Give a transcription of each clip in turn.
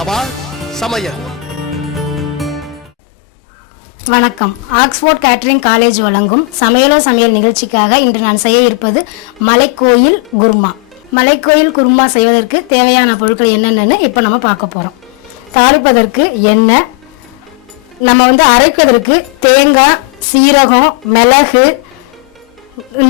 சவால் சமையல். வணக்கம். ஆக்ஸ்போர்ட் கேட்டரிங் காலேஜ் வழங்கும் சமையலோ சமையல் நிகழ்ச்சிக்காக இன்று நான் செய்ய இருப்பது மலைக்கோயில் குருமா. மலைக்கோயில் குருமா செய்வதற்கு தேவையான பொருட்கள் என்னென்னு இப்போ நம்ம பார்க்க போகிறோம். தாளிப்பதற்கு எண்ணெய், நம்ம அரைப்பதற்கு தேங்காய், சீரகம், மிளகு,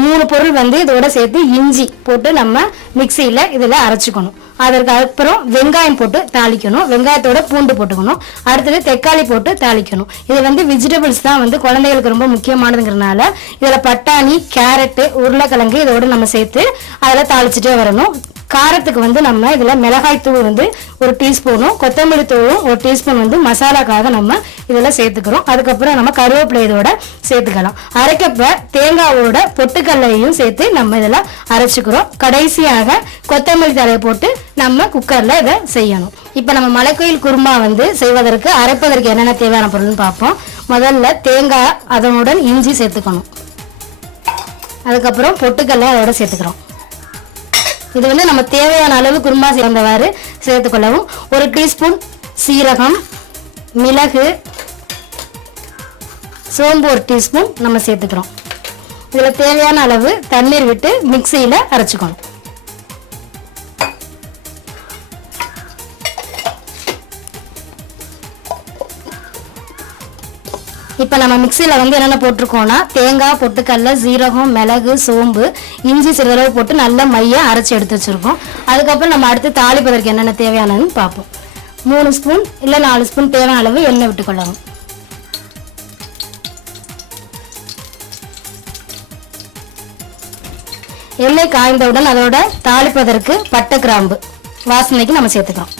3 பொருள் இதோட சேர்த்து இஞ்சி போட்டு நம்ம மிக்சியில் இதில் அரைச்சிக்கணும். அதற்கு அப்புறம் வெங்காயம் போட்டு தாளிக்கணும். வெங்காயத்தோட பூண்டு போட்டுக்கணும். அடுத்தது தக்காளி போட்டு தாளிக்கணும். இது வெஜிடபிள்ஸ் தான் குழந்தைகளுக்கு ரொம்ப முக்கியமானதுங்கிறதுனால இதில் பட்டாணி, கேரட்டு, உருளைக்கிழங்கு இதோட நம்ம சேர்த்து அதில் தாளிச்சுட்டே வரணும். காரத்துக்கு நம்ம இதில் மிளகாய் தூள் 1 டீஸ்பூனும், கொத்தமல்லி தூளும் 1 டீஸ்பூன் மசாலாக்காக நம்ம இதில் சேர்த்துக்கிறோம். அதுக்கப்புறம் நம்ம கருவேப்பிலை இதோட சேர்த்துக்கலாம். அரைக்கப்ப தேங்காவோட பொட்டுக்கல்லையும் சேர்த்து நம்ம இதில் அரைச்சிக்கிறோம். கடைசியாக கொத்தமல்லி தழையை போட்டு நம்ம குக்கரில் இதை செய்யணும். இப்போ நம்ம மலைக்கோயில் குருமா செய்வதற்கு அரைப்பதற்கு என்னென்ன தேவையான பொருள்னு பார்ப்போம். முதல்ல தேங்காய், அதனுடன் இஞ்சி சேர்த்துக்கணும். அதுக்கப்புறம் பொட்டுக்கல்லை அதோட சேர்த்துக்கிறோம். இது நம்ம தேவையான அளவு குருமா சேர்ந்தவாறு சேர்த்துக்கொள்ளவும். 1 டீஸ்பூன் சீரகம், மிளகு, சோம்பு 1 டீஸ்பூன் நம்ம சேர்த்துக்கிறோம். இதில் தேவையான அளவு தண்ணீர் விட்டு மிக்சியில் அரைச்சிக்கணும். இப்போ நம்ம மிக்சியில் என்னென்ன போட்டிருக்கோம்னா தேங்காய், பொட்டுக்கல்ல, சீரகம், மிளகு, சோம்பு, இஞ்சி சிறிதளவு போட்டு நல்லா மையாக அரைச்சி எடுத்து வச்சுருக்கோம். அதுக்கப்புறம் நம்ம அடுத்து தாளிப்பதற்கு என்னென்ன தேவையானதுன்னு பார்ப்போம். 3 ஸ்பூன் இல்லை 4 ஸ்பூன் தேவையான அளவு எண்ணெய் விட்டுக்கொள்ளவும். எண்ணெய் காய்ந்தவுடன் அதோட தாளிப்பதற்கு பட்டை, கிராம்பு வாசனைக்கு நம்ம சேர்த்துக்கிறோம்.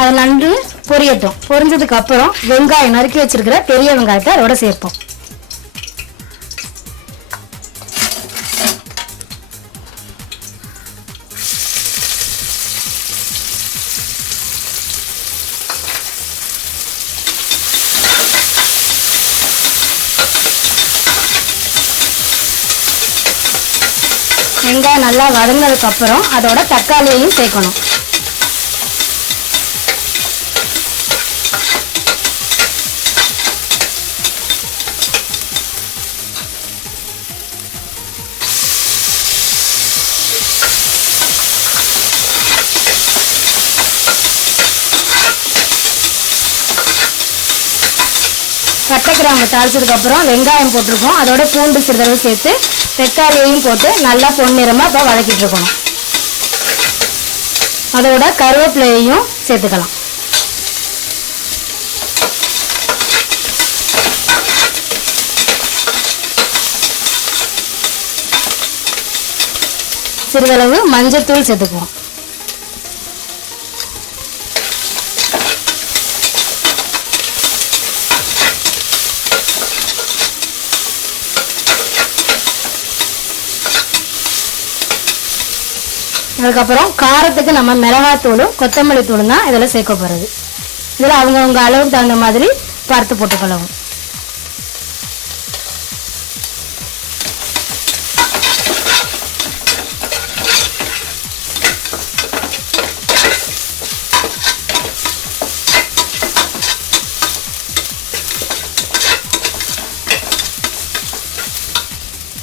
அதை நன்று பொரியட்டும். பொரிஞ்சதுக்கு அப்புறம் வெங்காயம், நறுக்கி வச்சிருக்கிற பெரிய வெங்காயத்தை அதோட சேர்ப்போம். வெங்காயம் நல்லா வதங்கினதுக்கு அப்புறம் அதோட தக்காளியையும் சேர்க்கணும். பட்டை, கிராம்பு தாளிச்சதுக்கு அப்புறம் வெங்காயம் போட்டிருக்கோம். அதோட பூண்டு சிறிதளவு சேர்த்து தக்காளியையும் போட்டு நல்லா பொன்னிறமாக இப்போ வதக்கிட்டு இருக்கணும். அதோட கருவேப்பிலையையும் சேர்த்துக்கலாம். சிறிதளவு மஞ்சத்தூள் சேர்த்துக்குவோம். அதுக்கப்புறம் காரத்துக்கு நம்ம மிளகாத்தூளும் கொத்தமல்லி தூளும் தான் இதில் சேர்க்க போகிறது. இதில் அவங்கவுங்க அளவுக்கு தகுந்த மாதிரி பார்த்து போட்டுக்கொள்ளவும்.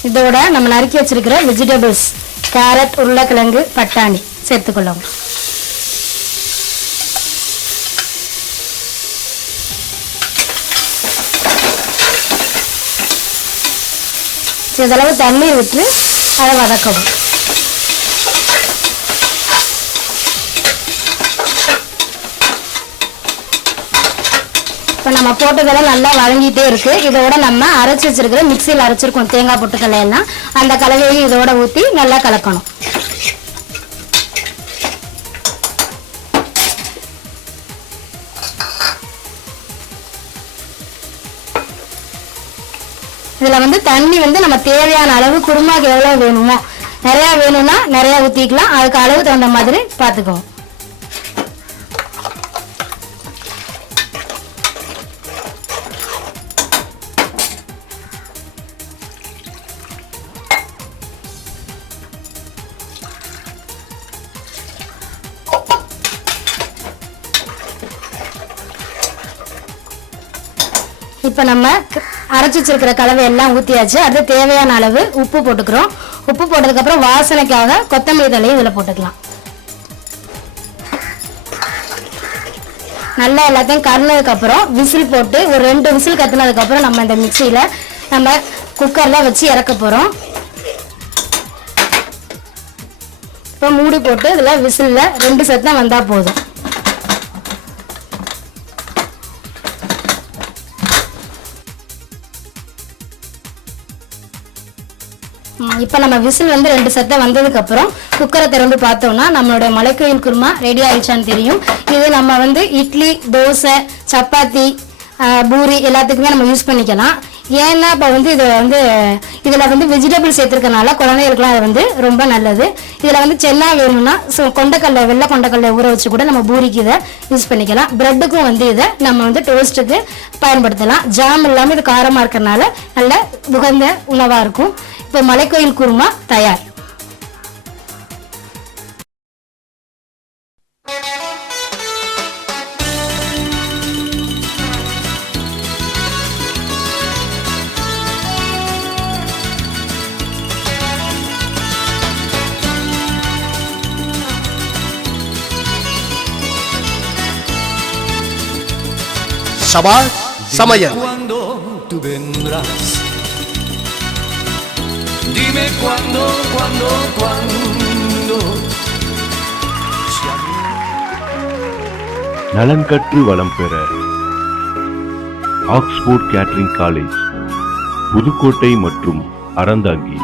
இதோட நம்ம நறுக்கி வச்சிருக்கிற வெஜிடபிள்ஸ் கேரட், உருளைக்கிழங்கு, பட்டாணி சேர்த்துக்கொள்ளவும். சிறிதளவு தண்ணீர் விட்டு அதை வதக்கவும். இப்போ நம்ம போட்டதெல்லாம் நல்லா வதங்கிட்டே இருக்கு. இதோட நம்ம அரைச்சி வச்சிருக்கிற மிக்சியில் அரைச்சிருக்கோம் தேங்காய், பொட்டுக்கல்லை எல்லாம், அந்த கலவையும் இதோட ஊற்றி நல்லா கலக்கணும். இதில் தண்ணி நம்ம தேவையான அளவு குருமாக்கு எவ்வளோ வேணுமோ, நிறையா வேணும்னா நிறையா ஊற்றிக்கலாம். அதுக்கு அளவு தகுந்த மாதிரி பார்த்துக்குவோம். இப்போ நம்ம அரைச்சி வச்சிருக்கிற கலவை எல்லாம் ஊற்றியாச்சு. அடுத்து தேவையான அளவு உப்பு போட்டுக்கிறோம். உப்பு போட்டதுக்கப்புறம் வாசனைக்காக கொத்தமல்லி தழையும் இதில் போட்டுக்கலாம். நல்லா எல்லாத்தையும் கறந்ததுக்கப்புறம் விசில் போட்டு ஒரு 2 விசில் கற்றுனதுக்கப்புறம் நம்ம இந்த மிக்சியில் நம்ம குக்கரில் வச்சு இறக்க போகிறோம். இப்போ மூடி போட்டு இதில் விசிலில் 2 சத்தம் வந்தால் போதும். இப்போ நம்ம விசில் வந்து 2 சத்தம் வந்ததுக்கப்புறம் குக்கரை திறந்து பார்த்தோம்னா நம்மளோட மலைக்கோயில் குருமா ரெடி ஆயிடுச்சான்னு தெரியும். இது நம்ம வந்து இட்லி, தோசை, சப்பாத்தி, பூரி எல்லாத்துக்குமே நம்ம யூஸ் பண்ணிக்கலாம். ஏன்னா இப்போ வந்து இதில் வந்து வெஜிடபிள் சேர்த்துருக்கனால குழந்தைகளுக்குலாம் அது வந்து ரொம்ப நல்லது. இதில் வந்து சென்னா வேணும்னா கொண்டக்கடலை, வெள்ளை கொண்டக்கடலை ஊற வச்சு கூட நம்ம பூரிக்கு இதை யூஸ் பண்ணிக்கலாம். ப்ரெட்டுக்கும் வந்து இதை நம்ம வந்து டோஸ்ட்டுக்கு பயன்படுத்தலாம். ஜாம் இல்லாமல் இது காரமாக இருக்கிறனால நல்ல உகந்த உணவாக இருக்கும். இப்போ மலைக்கோயில் குருமா தயார். Sabal Samayan. Cuando tú vendrás. Dime cuándo. நலன் கற்று வளம் பெற ஆக்ஸ்போர்ட் கேட்டரிங் காலேஜ், புதுக்கோட்டை மற்றும் அறந்தாங்கி.